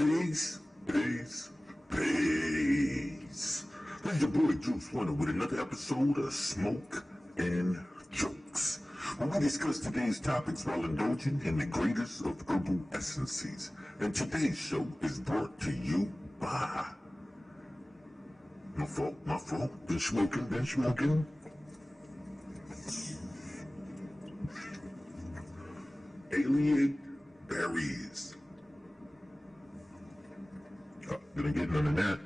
Peace, peace, peace. This is your boy Juice Wonder with another episode of Smoke and Jokes, where we discuss today's topics while indulging in the greatest of herbal essences. And today's show is brought to you by... My fault. Been smoking. Alien berries. Oh, didn't get none of that.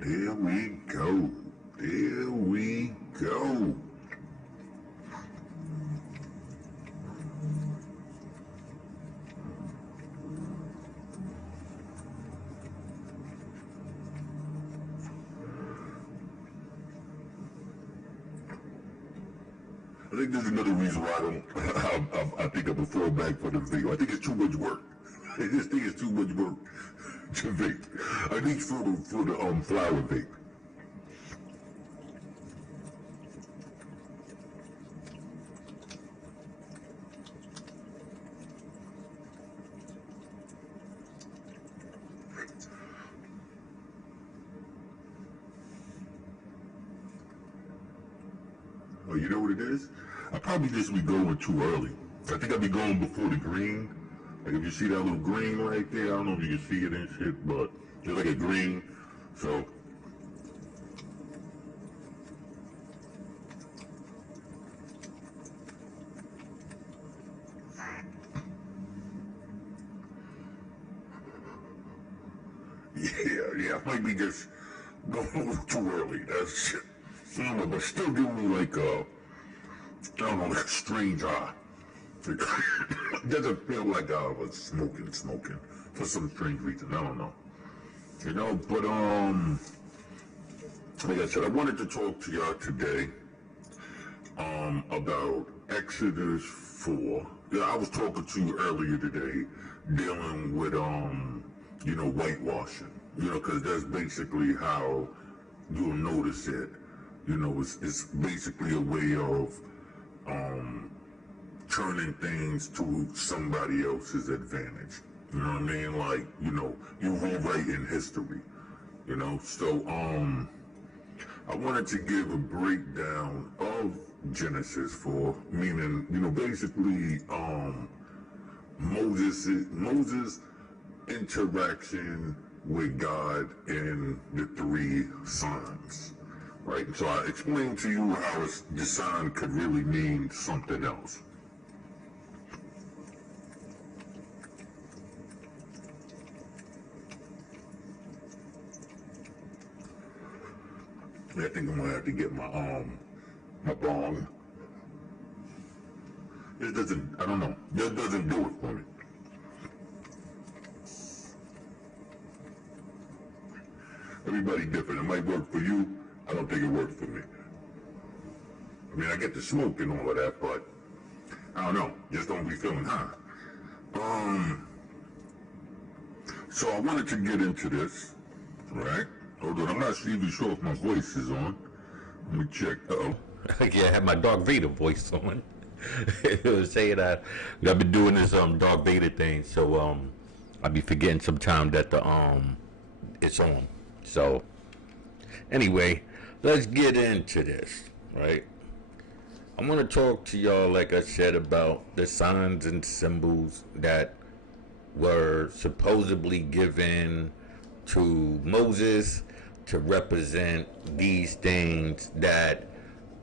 There we go. There we go. I think there's another reason why I think I'm a fall back for the video. I think it's too much work. I just think it's too much work to vape. I think for the flower vape. Oh, you know what it is? I probably just be going too early. I think I'll be going before the green. Like if you see that little green right there, I don't know if you can see it and shit, but there's like a green, so. Yeah, I might be just going a little too early. That's shit. But still give me like I don't know, like a strange eye. It doesn't feel like I was smoking for some strange reason. I don't know. You know, but like I said, I wanted to talk to y'all today about Exodus 4. Yeah, I was talking to you earlier today dealing with you know, whitewashing. You know, because that's basically how you'll notice it. You know, it's basically a way of turning things to somebody else's advantage. You know what I mean? Like, you know, you rewriting history. You know, so I wanted to give a breakdown of Genesis 4, meaning, you know, basically Moses' interaction with God and the three sons. Right, so I explained to you how the sign could really mean something else. I think I'm gonna have to get my bong. This doesn't, I don't know, this doesn't do it for me. Everybody different. It might work for you. I don't think it works for me. I mean, I get the smoke and all of that, but I don't know. Just don't be feeling high. So I wanted to get into this, right? Hold on, I'm not even sure if my voice is on. Let me check. Uh-oh. Yeah, I have my Darth Vader voice on. It was saying I've been doing this Darth Vader thing, so I be forgetting sometime that the it's on. So anyway, let's get into this, right? I'm going to talk to y'all, like I said, about the signs and symbols that were supposedly given to Moses to represent these things that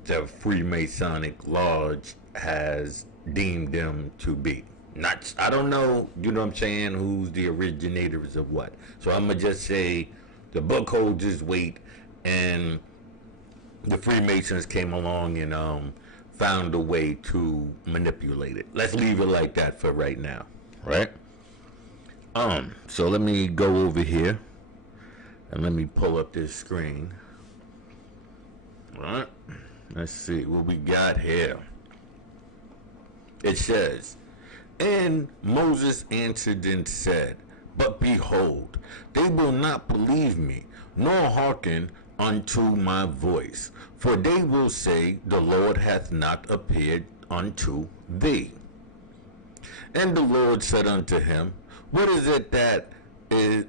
the Freemasonic Lodge has deemed them to be. Not, I don't know, you know what I'm saying, who's the originators of what. So I'm going to just say the book holds its weight, and the Freemasons came along and found a way to manipulate it. Let's leave it like that for right now, right? So let me go over here and let me pull up this screen. All right, let's see what we got here. It says, and Moses answered and said, but behold, they will not believe me, nor hearken unto my voice. For they will say, the Lord hath not appeared unto thee. And the Lord said unto him, what is it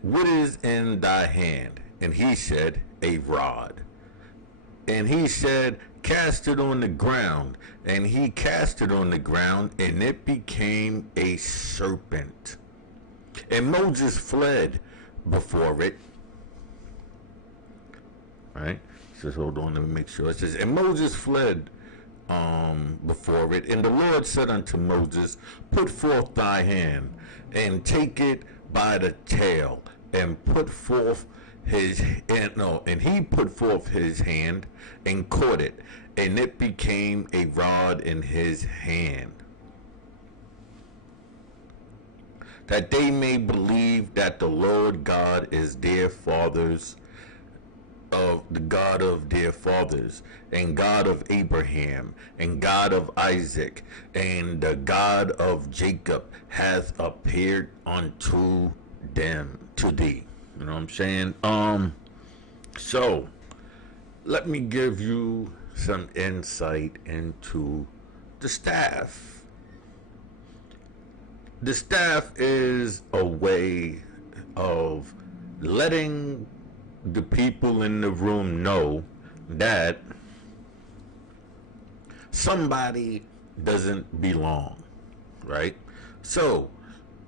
what is in thy hand? And he said, a rod. And he said, cast it on the ground. And he cast it on the ground, and it became a serpent. And Moses fled before it. Right? It says, hold on, let me make sure. It says, and Moses fled before it. And the Lord said unto Moses, put forth thy hand, and take it by the tail, and put forth and he put forth his hand and caught it, and it became a rod in his hand, that they may believe that the Lord God is their fathers, of the God of their fathers, and God of Abraham, and God of Isaac, and the God of Jacob hath appeared unto them, to thee. You know what I'm saying? So let me give you some insight into the staff. The staff is a way of letting the people in the room know that somebody doesn't belong, right? So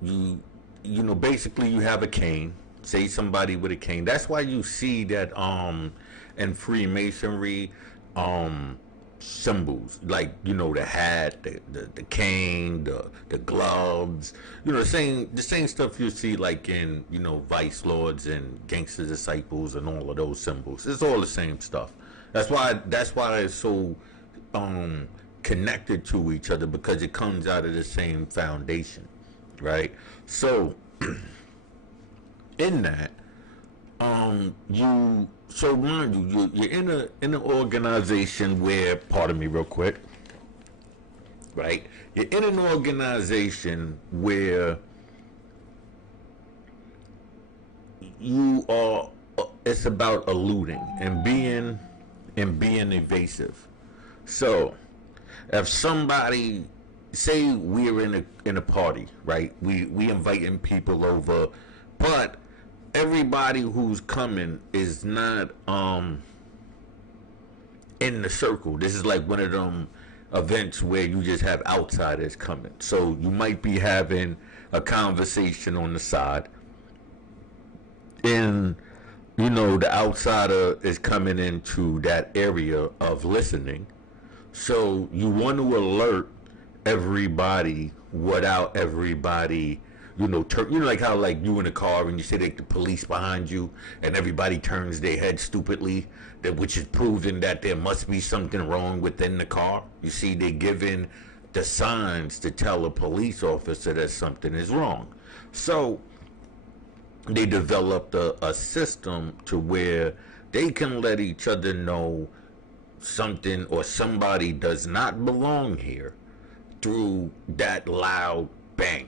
you know, basically you have a cane, say somebody with a cane. That's why you see that in freemasonry symbols, like, you know, the hat, the cane, the gloves, you know, the same stuff you see like in, you know, vice lords and gangster disciples and all of those symbols. It's all the same stuff. That's why it's so connected to each other, because it comes out of the same foundation, right? So in that, you're in an organization where, pardon me real quick, right? You're in an organization where you are, it's about eluding and being evasive. So if somebody, say we're in a party, right? We inviting people over, but everybody who's coming is not in the circle. This is like one of them events where you just have outsiders coming. So you might be having a conversation on the side, and you know the outsider is coming into that area of listening. So you want to alert everybody without everybody, you know, like how, like, you in a car and you see like the police behind you and everybody turns their head stupidly, that which is proving that there must be something wrong within the car. You see, they're giving the signs to tell a police officer that something is wrong. So they developed a system to where they can let each other know something or somebody does not belong here through that loud bang.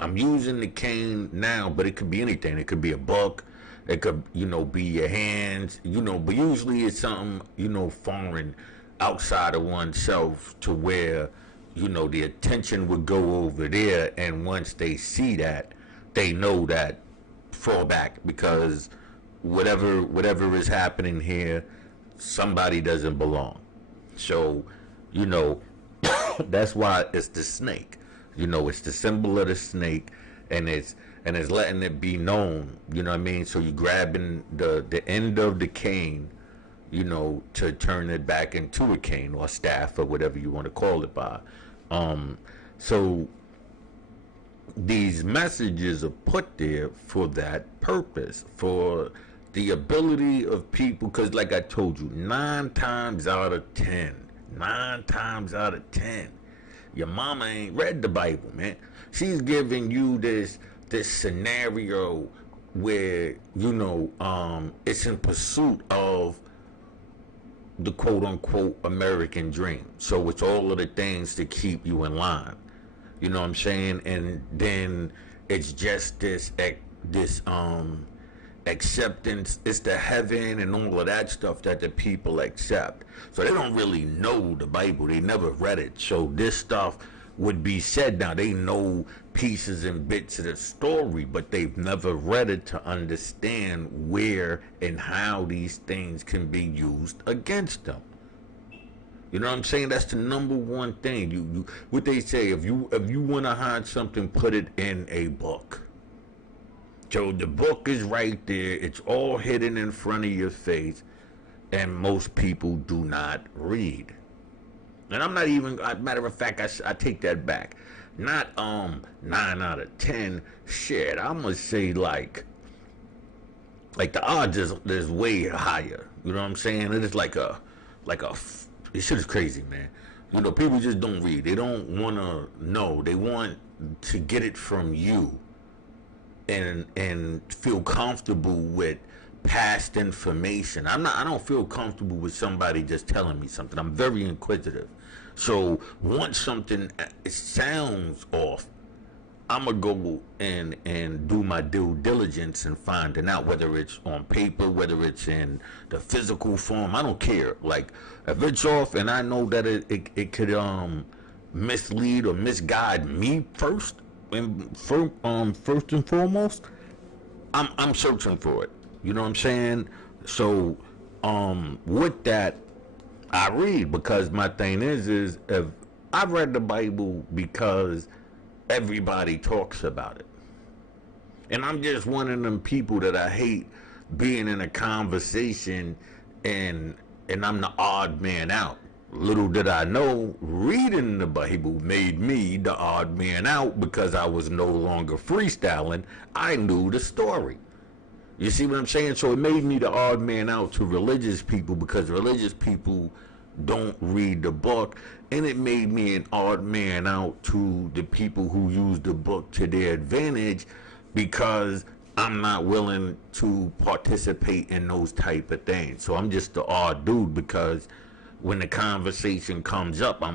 I'm using the cane now, but it could be anything. It could be a buck. It could, you know, be your hands, you know, but usually it's something, you know, foreign outside of oneself, to where, you know, the attention would go over there. And once they see that, they know that fall back, because whatever is happening here, somebody doesn't belong. So, you know, that's why it's the snake. You know, it's the symbol of the snake, and it's letting it be known, you know what I mean? So you grabbing the end of the cane, you know, to turn it back into a cane or staff or whatever you want to call it by. So these messages are put there for that purpose, for the ability of people, because like I told you, 9 times out of 10, your mama ain't read the Bible, man. She's giving you this scenario where, you know, it's in pursuit of the quote-unquote American dream. So it's all of the things to keep you in line. You know what I'm saying? And then it's just this acceptance, it's the heaven and all of that stuff that the people accept. So they don't really know the Bible. They never read it. So this stuff would be said now. They know pieces and bits of the story, but they've never read it to understand where and how these things can be used against them. You know what I'm saying? That's the number one thing. You what they say, if you want to hide something, put it in a book. So the book is right there. It's all hidden in front of your face, and most people do not read. And I'm not even, matter of fact, I take that back. Not 9 out of 10. Shit, I'm gonna say like the odds is way higher. You know what I'm saying? It is this shit is crazy, man. You know, people just don't read. They don't want to know. They want to get it from you. And feel comfortable with past information. I don't feel comfortable with somebody just telling me something. I'm very inquisitive. So once something sounds off, I'm gonna go and do my due diligence and finding out whether it's on paper, whether it's in the physical form. I don't care. Like if it's off and I know that it could mislead or misguide me first. And first and foremost, I'm searching for it. You know what I'm saying? So, with that, I read because my thing is if I read the Bible because everybody talks about it, and I'm just one of them people that I hate being in a conversation and I'm the odd man out. Little did I know, reading the Bible made me the odd man out because I was no longer freestyling. I knew the story. You see what I'm saying? So it made me the odd man out to religious people because religious people don't read the book. And it made me an odd man out to the people who use the book to their advantage because I'm not willing to participate in those type of things. So I'm just the odd dude because when the conversation comes up, I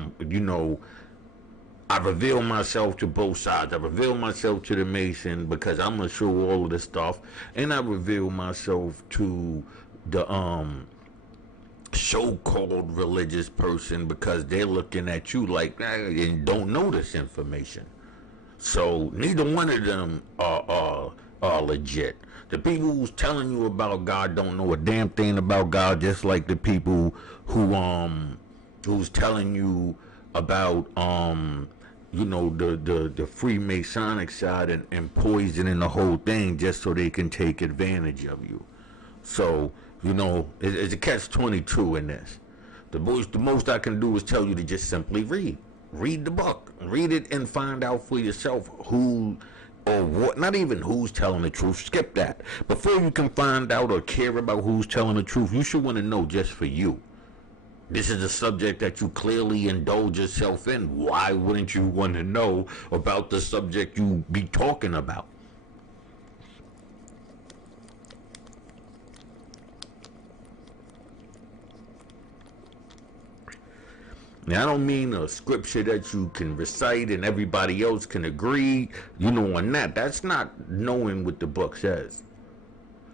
reveal myself to both sides. I reveal myself to the Mason because I'm gonna show all of this stuff, and I reveal myself to the so-called religious person because they're looking at you like and don't know this information. So neither one of them are legit. The people who's telling you about God don't know a damn thing about God, just like the people who's telling you about the Freemasonic side and poisoning the whole thing just so they can take advantage of you. So, it's a catch-22 in this. The most I can do is tell you to just simply read. Read the book. Read it and find out for yourself who or what, not even who's telling the truth. Skip that. Before you can find out or care about who's telling the truth, you should want to know just for you. This is a subject that you clearly indulge yourself in. Why wouldn't you want to know about the subject you be talking about? Now, I don't mean a scripture that you can recite and everybody else can agree, on that. That's not knowing what the book says.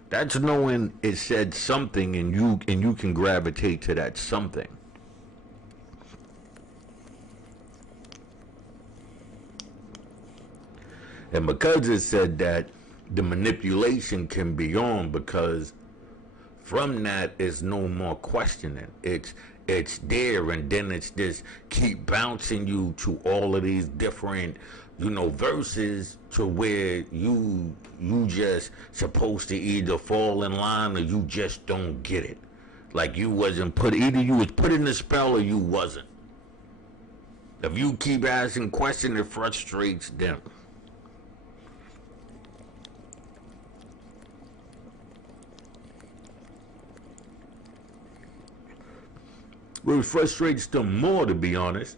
That's knowing it said something and you can gravitate to that something. And because it said that, the manipulation can be on because from that is no more questioning. It's there, and then it's just keep bouncing you to all of these different, verses to where you just supposed to either fall in line or you just don't get it. Like you wasn't either you was put in the spell or you wasn't. If you keep asking questions, it frustrates them. What frustrates them more, to be honest,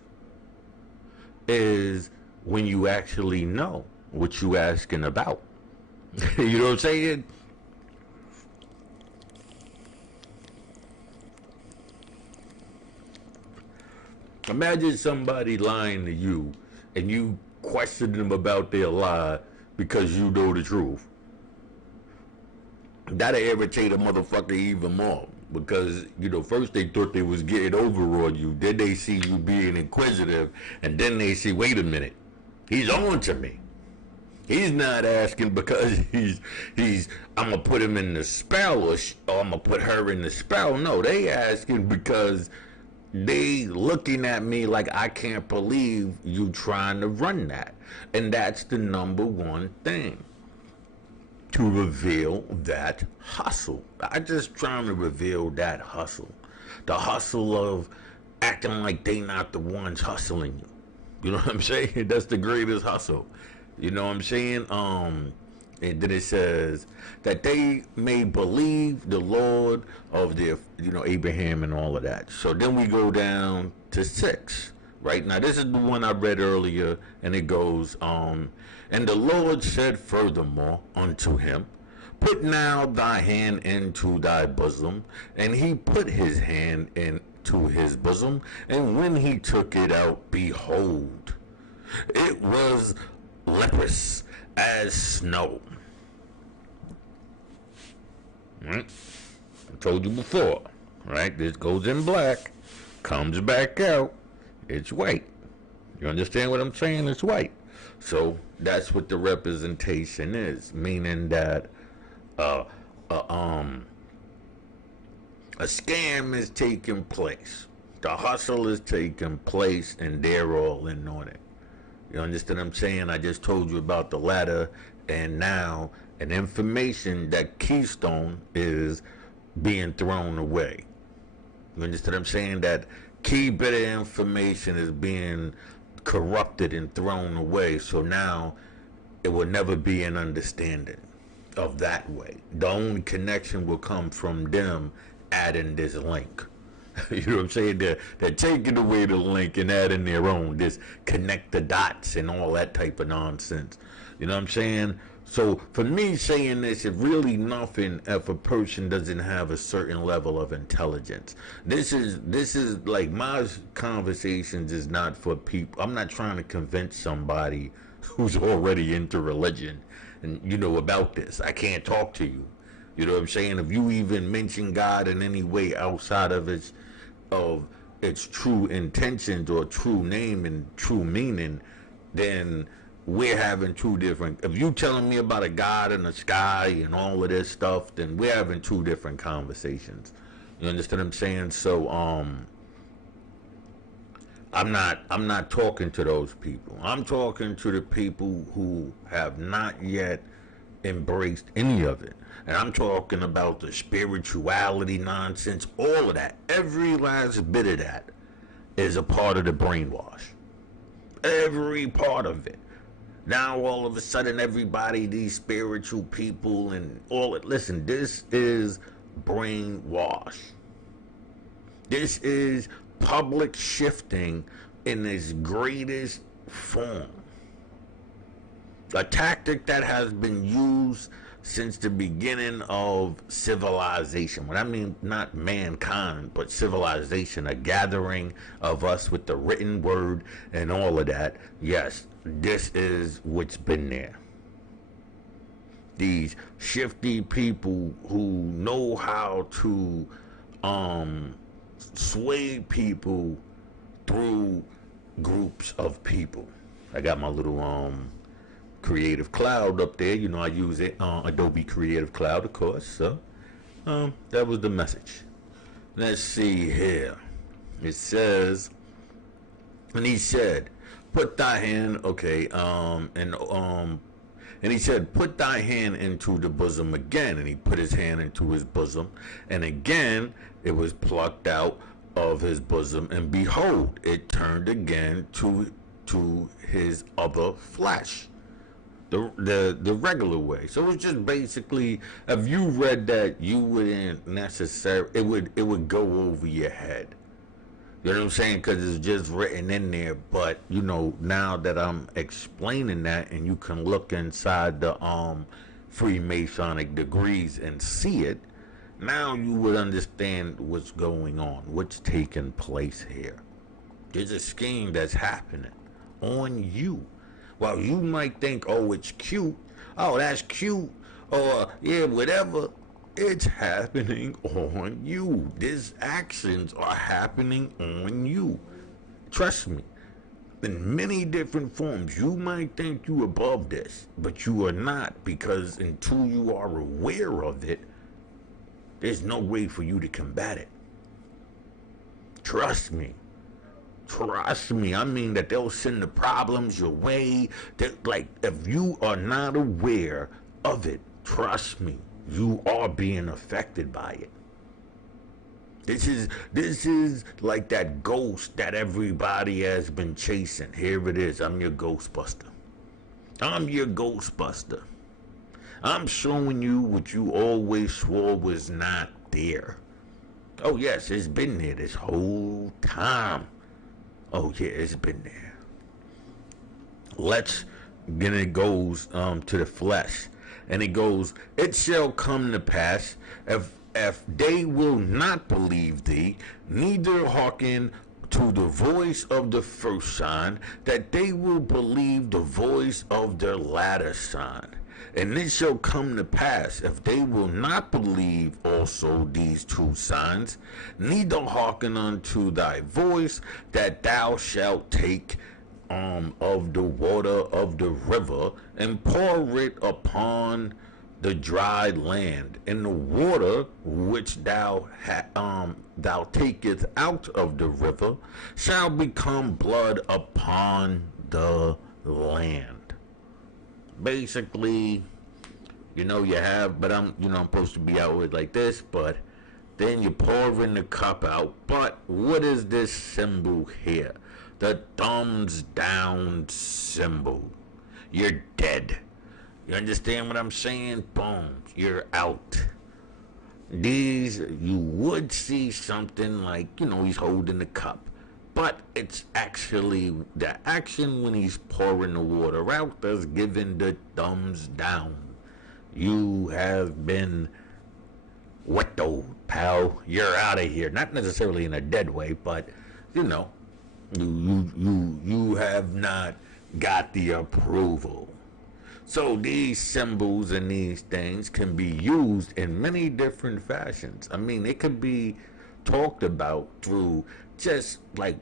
is when you actually know what you asking about. You know what I'm saying? Imagine somebody lying to you and you question them about their lie because you know the truth. that'll irritate a motherfucker even more. Because, first they thought they was getting over on you, then they see you being inquisitive, and then they see, wait a minute, he's on to me. He's not asking because I'm gonna put him in the spell, or I'm gonna put her in the spell. No, they asking because they looking at me like I can't believe you trying to run that. And that's the number one thing. To reveal that hustle. I just trying to reveal that hustle. The hustle of acting like they not the ones hustling you. You know what I'm saying? That's the greatest hustle. You know what I'm saying? And then it says that they may believe the Lord of their, Abraham and all of that. So then we go down to 6. Right now, this is the one I read earlier, and it goes, and the Lord said furthermore unto him, put now thy hand into thy bosom. And he put his hand into his bosom, and when he took it out, behold, it was leprous as snow. Right? I told you before, right? This goes in black, comes back out, it's white. You understand what I'm saying? It's white. So that's what the representation is, meaning that a scam is taking place. The hustle is taking place, and they're all in on it. You understand what I'm saying? I just told you about the ladder, and now an information that keystone is being thrown away. You understand what I'm saying? That key bit of information is being corrupted and thrown away. So now it will never be an understanding of that way. The only connection will come from them adding this link. You know what I'm saying? They're taking away the link and adding their own, this connect the dots and all that type of nonsense. You know what I'm saying? So for me saying this is really nothing if a person doesn't have a certain level of intelligence. This is like my conversations is not for people. I'm not trying to convince somebody who's already into religion and about this. I can't talk to you. You know what I'm saying? If you even mention God in any way outside of its true intentions or true name and true meaning, then we're having two different. If you telling me about a God in the sky and all of this stuff, then we're having two different conversations. You understand what I'm saying? So I'm not talking to those people. I'm talking to the people who have not yet embraced any of it. And I'm talking about the spirituality nonsense, all of that. Every last bit of that is a part of the brainwash. Every part of it. Now all of a sudden everybody, these spiritual people and all it. Listen, this is brainwash. This is public shifting in its greatest form. A tactic that has been used since the beginning of civilization. When I mean not mankind, but civilization, a gathering of us with the written word and all of that. Yes, this is what's been there. These shifty people who know how to sway people through groups of people. I got my little Creative Cloud up there. I use it Adobe Creative Cloud, of course. So that was the message. Let's see here. It says, and he said, put thy hand, okay, and he said, put thy hand into the bosom again. And he put his hand into his bosom, and again it was plucked out of his bosom, and behold, it turned again to his other flesh. The regular way. So it's just basically, if you read that, you wouldn't necessarily, it would go over your head. You know what I'm saying? Because it's just written in there. But now that I'm explaining that, and you can look inside the Freemasonic degrees and see it, now you would understand what's going on, what's taking place here. There's a scheme that's happening on you. Well, you might think, oh, it's cute. Oh, that's cute. Or, yeah, whatever. It's happening on you. These actions are happening on you. Trust me. In many different forms. You might think you above this, but you are not, because until you are aware of it, there's no way for you to combat it. Trust me. Trust me. I mean that they'll send the problems your way. That, like, if you are not aware of it, trust me, you are being affected by it. This is like that ghost that everybody has been chasing. Here it is. I'm your Ghostbuster. I'm your Ghostbuster. I'm showing you what you always swore was not there. Oh yes, it's been there this whole time. Oh yeah, it's been there. Then it goes to the flesh. And it goes, it shall come to pass, if they will not believe thee, neither hearken to the voice of the first sign, that they will believe the voice of their latter sign. And it shall come to pass, if they will not believe also these two signs, neither hearken unto thy voice, that thou shalt take of the water of the river, and pour it upon the dry land, and the water which thou takest out of the river shall become blood upon the land. Basically, you have, but I'm supposed to be out with like this, but then you pour in the cup out. But what is this symbol here? The thumbs down symbol. You're dead. You understand what I'm saying? Boom. You're out. You would see something like, he's holding the cup. But it's actually the action when he's pouring the water out that's giving the thumbs down. You have been wetto, pal. You're out of here. Not necessarily in a dead way, but, you have not got the approval. So these symbols and these things can be used in many different fashions. I mean, it could be talked about through just like,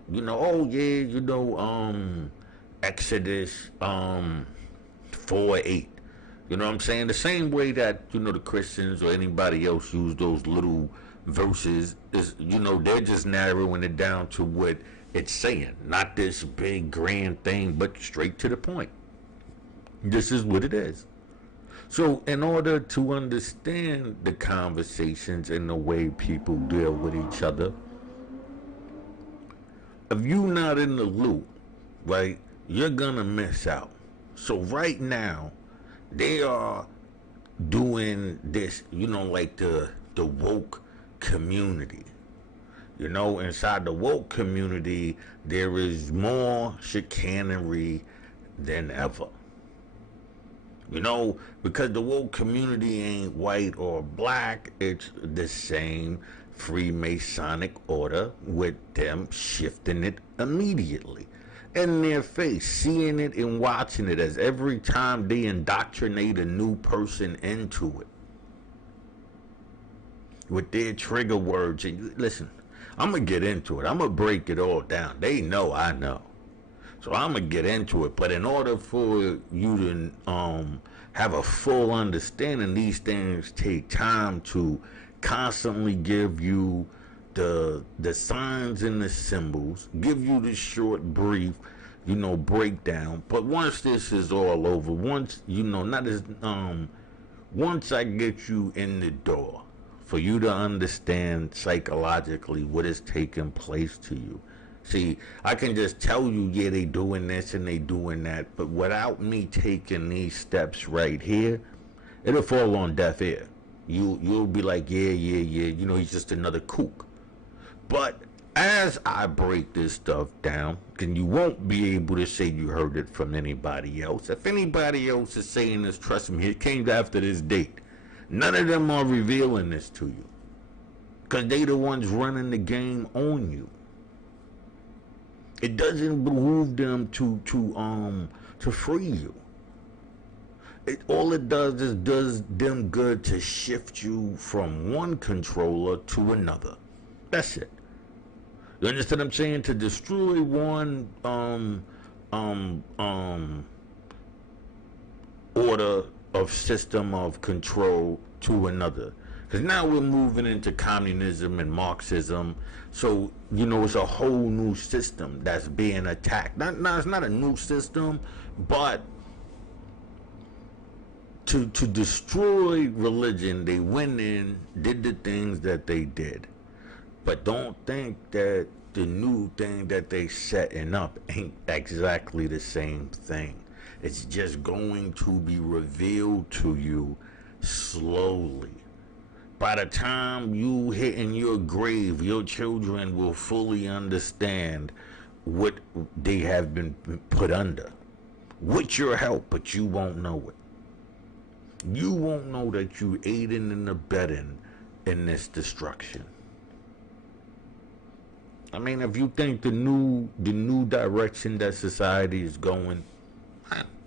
Exodus 4:8. You know what I'm saying? The same way that, the Christians or anybody else use those little verses is, they're just narrowing it down to what it's saying. Not this big grand thing, but straight to the point. This is what it is. So in order to understand the conversations and the way people deal with each other, if you're not in the loop, right, you're gonna miss out. So right now, they are doing this, like the woke community. Inside the woke community, there is more chicanery than ever. Because the woke community ain't white or black, it's the same Freemasonic order, with them shifting it immediately in their face, seeing it and watching it as every time they indoctrinate a new person into it with their trigger words. And listen, I'm going to get into it. I'm going to break it all down. They know I know. So I'm going to get into it. But in order for you to have a full understanding, these things take time to constantly give you the signs and the symbols, give you the short, brief, breakdown. But once this is all over, once I get you in the door, for you to understand psychologically what is taking place to you. See, I can just tell you, yeah, they doing this and they doing that, but without me taking these steps right here, it'll fall on deaf ear. You'll be like, yeah, he's just another kook. But as I break this stuff down, then you won't be able to say you heard it from anybody else. If anybody else is saying this, trust me, it came after this date. None of them are revealing this to you, because they the ones running the game on you. It doesn't behoove them to free you. all it does is does them good to shift you from one controller to another. That's it. You understand what I'm saying? To destroy one order of system of control to another. Because now we're moving into communism and Marxism. So, it's a whole new system that's being attacked. Now, it's not a new system, but to destroy religion, they went in, did the things that they did. But don't think that the new thing that they setting up ain't exactly the same thing. It's just going to be revealed to you slowly. By the time you hit in your grave, your children will fully understand what they have been put under. With your help, but you won't know it. You won't know that you aiding and abetting in this destruction. I mean, if you think the new direction that society is going,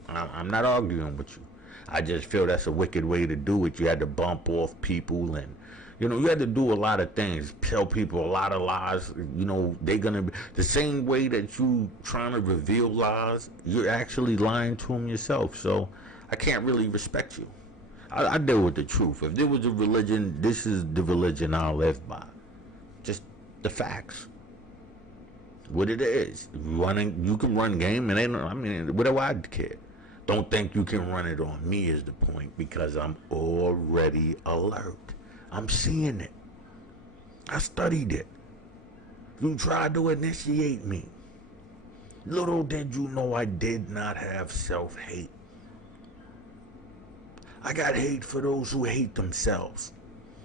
I'm not arguing with you. I just feel that's a wicked way to do it. You had to bump off people, and you had to do a lot of things, tell people a lot of lies. They're gonna be the same way that you trying to reveal lies. You're actually lying to them yourself. So I can't really respect you. I deal with the truth. If there was a religion, this is the religion I'll live by. Just the facts. What it is. You can run game, and what do I care? Don't think you can run it on me is the point, because I'm already alert. I'm seeing it. I studied it. You tried to initiate me. Little did you know I did not have self-hate. I got hate for those who hate themselves.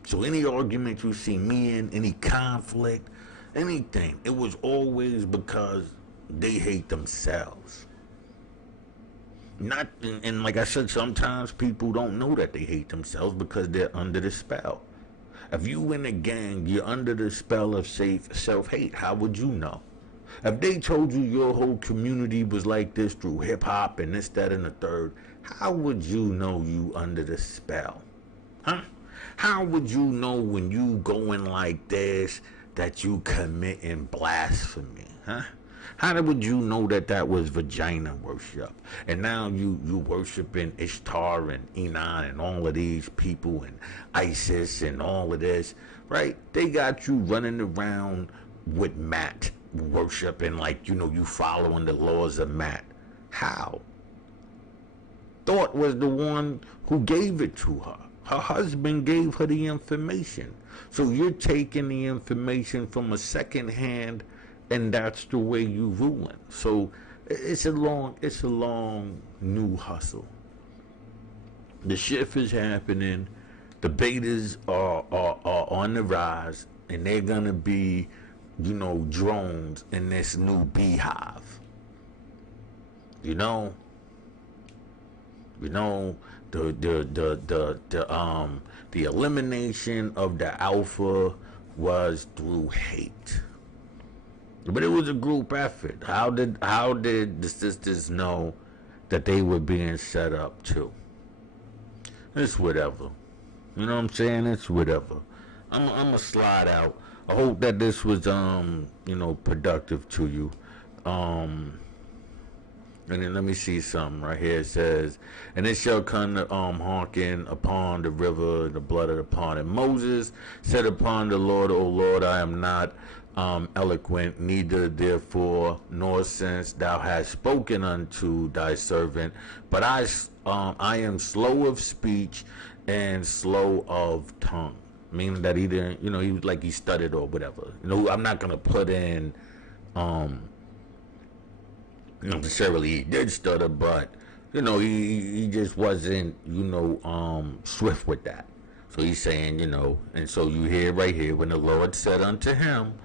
So any argument you see me in, any conflict, anything, it was always because they hate themselves. And like I said, sometimes people don't know that they hate themselves because they're under the spell. If you in a gang, you're under the spell of self-hate. How would you know? If they told you your whole community was like this through hip-hop and this, that, and the third, how would you know you under the spell? Huh? How would you know when you going like this that you committing blasphemy? Huh? How would you know that was vagina worship? And now you worshiping Ishtar and Enon and all of these people and ISIS and all of this, right? They got you running around with Matt worshiping like, you following the laws of Matt. How? Thought was the one who gave it to her. Her husband gave her the information. So you're taking the information from a second hand, and that's the way you ruling. So it's a long new hustle. The shift is happening. The betas are on the rise, and they're gonna be, drones in this new beehive. The elimination of the alpha was through hate. But it was a group effort. How did the sisters know that they were being set up too? It's whatever. You know what I'm saying? It's whatever. I'm gonna slide out. I hope that this was productive to you. And then let me see something right here. It says, and it shall come hearken upon the river, the blood of the pond. And Moses said upon the Lord, O Lord, I am not eloquent, neither therefore, nor since thou hast spoken unto thy servant, but I am slow of speech and slow of tongue. Meaning that he didn't, he was like he stuttered or whatever. I'm not gonna put in necessarily he did stutter, but he just wasn't swift with that. So he's saying, and so you hear right here when the Lord said unto him,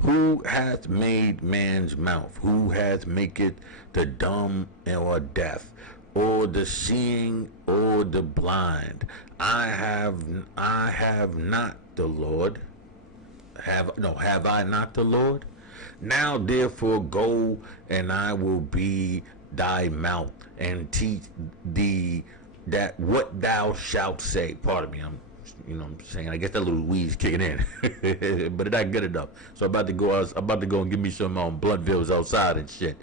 who hath made man's mouth? Who hath maketh the dumb or deaf, or the seeing, or the blind? I have not the Lord. Have I not the Lord? Now therefore go, and I will be thy mouth, and teach thee that what thou shalt say. Pardon me, you know what I'm saying? I guess that little weed's kicking in. But it's not good enough. So I'm about to go and give me some Bloodvilles outside and shit.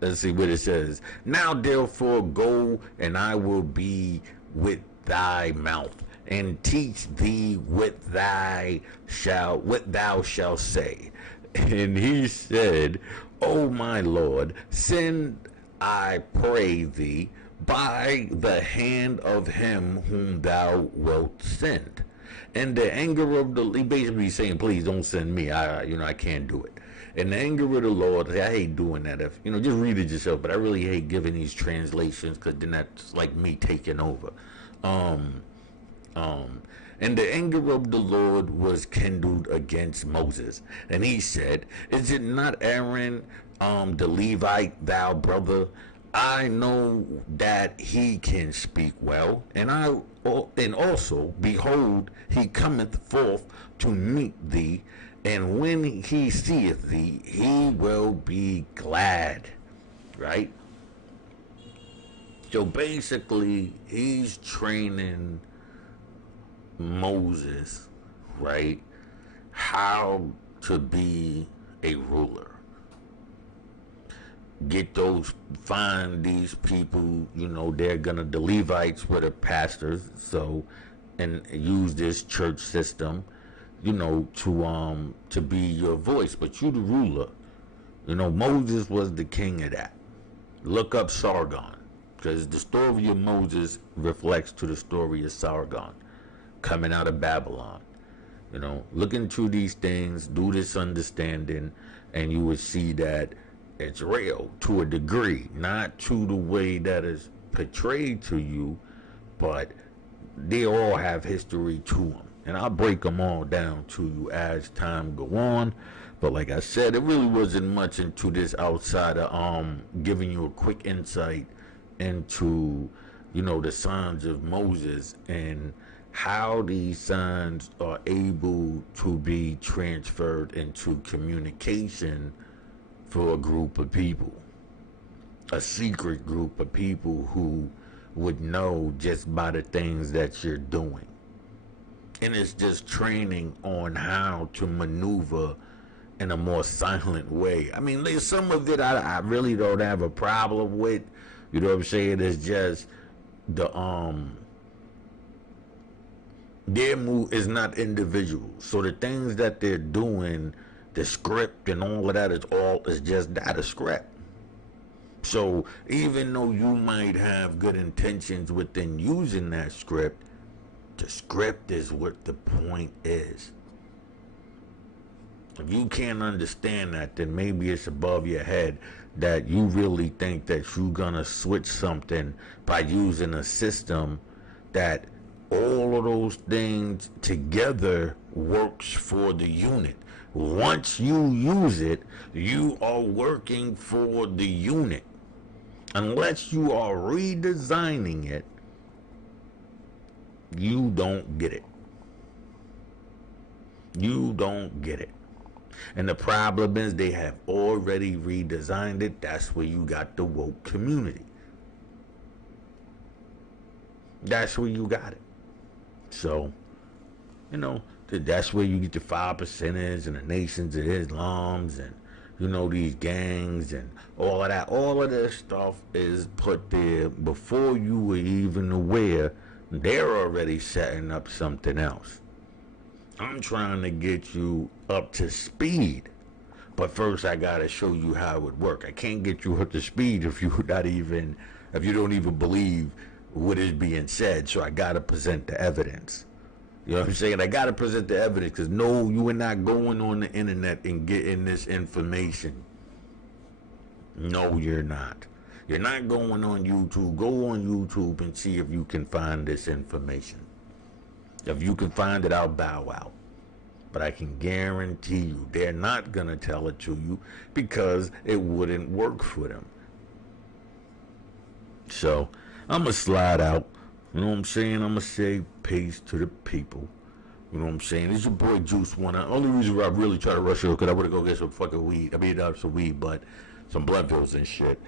Let's see what it says. Now therefore go, and I will be with thy mouth, and teach thee what thou shalt say. And he said, O my Lord, send, I pray thee, by the hand of him whom thou wilt send. And the anger of the, he basically saying, please don't send me. I can't do it. And the anger of the Lord, I hate doing that. If just read it yourself. But I really hate giving these translations, because then that's like me taking over. And the anger of the Lord was kindled against Moses, and he said, is it not Aaron, the Levite, thou brother? I know that he can speak well, and also, behold, he cometh forth to meet thee, and when he seeth thee, he will be glad. Right? So basically, he's training Moses, right, how to be a ruler. Find these people, they're the Levites were the pastors, and use this church system, to be your voice, but you the ruler. Moses was the king of that. Look up Sargon, because the story of Moses reflects to the story of Sargon coming out of Babylon. Look into these things, do this understanding, and you would see that it's real to a degree, not to the way that is portrayed to you, but they all have history to them. And I'll break them all down to you as time go on. But like I said, it really wasn't much into this outside of giving you a quick insight into, the signs of Moses and how these signs are able to be transferred into communication for a group of people, a secret group of people who would know just by the things that you're doing. And it's just training on how to maneuver in a more silent way. I mean, there's some of it I really don't have a problem with. You know what I'm saying? It's just their move is not individual. So the things that they're doing, the script and all of that is just that, a script. So even though you might have good intentions within using that script, the script is what the point is. If you can't understand that, then maybe it's above your head that you really think that you're gonna switch something by using a system that all of those things together works for the unit. Once you use it, you are working for the unit. Unless you are redesigning it, you don't get it. You don't get it. And the problem is they have already redesigned it. That's where you got the woke community. That's where you got it. So, that's where you get the 5%ers and the Nations of Islams and, these gangs and all of that. All of this stuff is put there before you were even aware. They're already setting up something else. I'm trying to get you up to speed. But first I gotta show you how it would work. I can't get you up to speed if you don't even believe what is being said. So I gotta present the evidence. You know what I'm saying? I gotta present the evidence, because no, you are not going on the internet and getting this information. No, you're not. You're not going on YouTube. Go on YouTube and see if you can find this information. If you can find it, I'll bow out. But I can guarantee you, they're not going to tell it to you because it wouldn't work for them. So, I'm going to slide out. You know what I'm saying? I'm going to say peace to the people. You know what I'm saying? It's your boy Juice One. The only reason why I really try to rush it because I would go get some fucking weed. Some Bloodvilles and shit.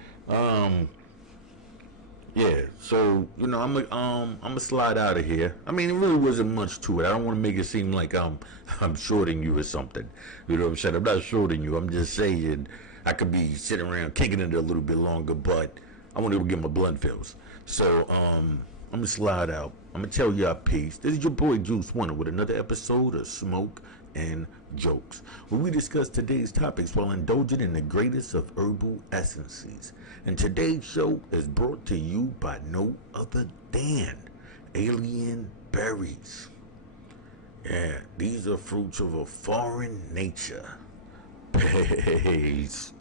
Yeah, so I'm gonna slide out of here. I mean, it really wasn't much to it. I don't want to make it seem like I'm shorting you or something. You know what I'm saying? I'm not shorting you. I'm just saying I could be sitting around kicking it a little bit longer, but I want to get my blunt fills. So I'm gonna slide out. I'm gonna tell y'all peace. This is your boy Juice Wonder with another episode of Smoke and Jokes, where we discuss today's topics while indulging in the greatest of herbal essences. And today's show is brought to you by no other than alien berries. Yeah, these are fruits of a foreign nature. Peace.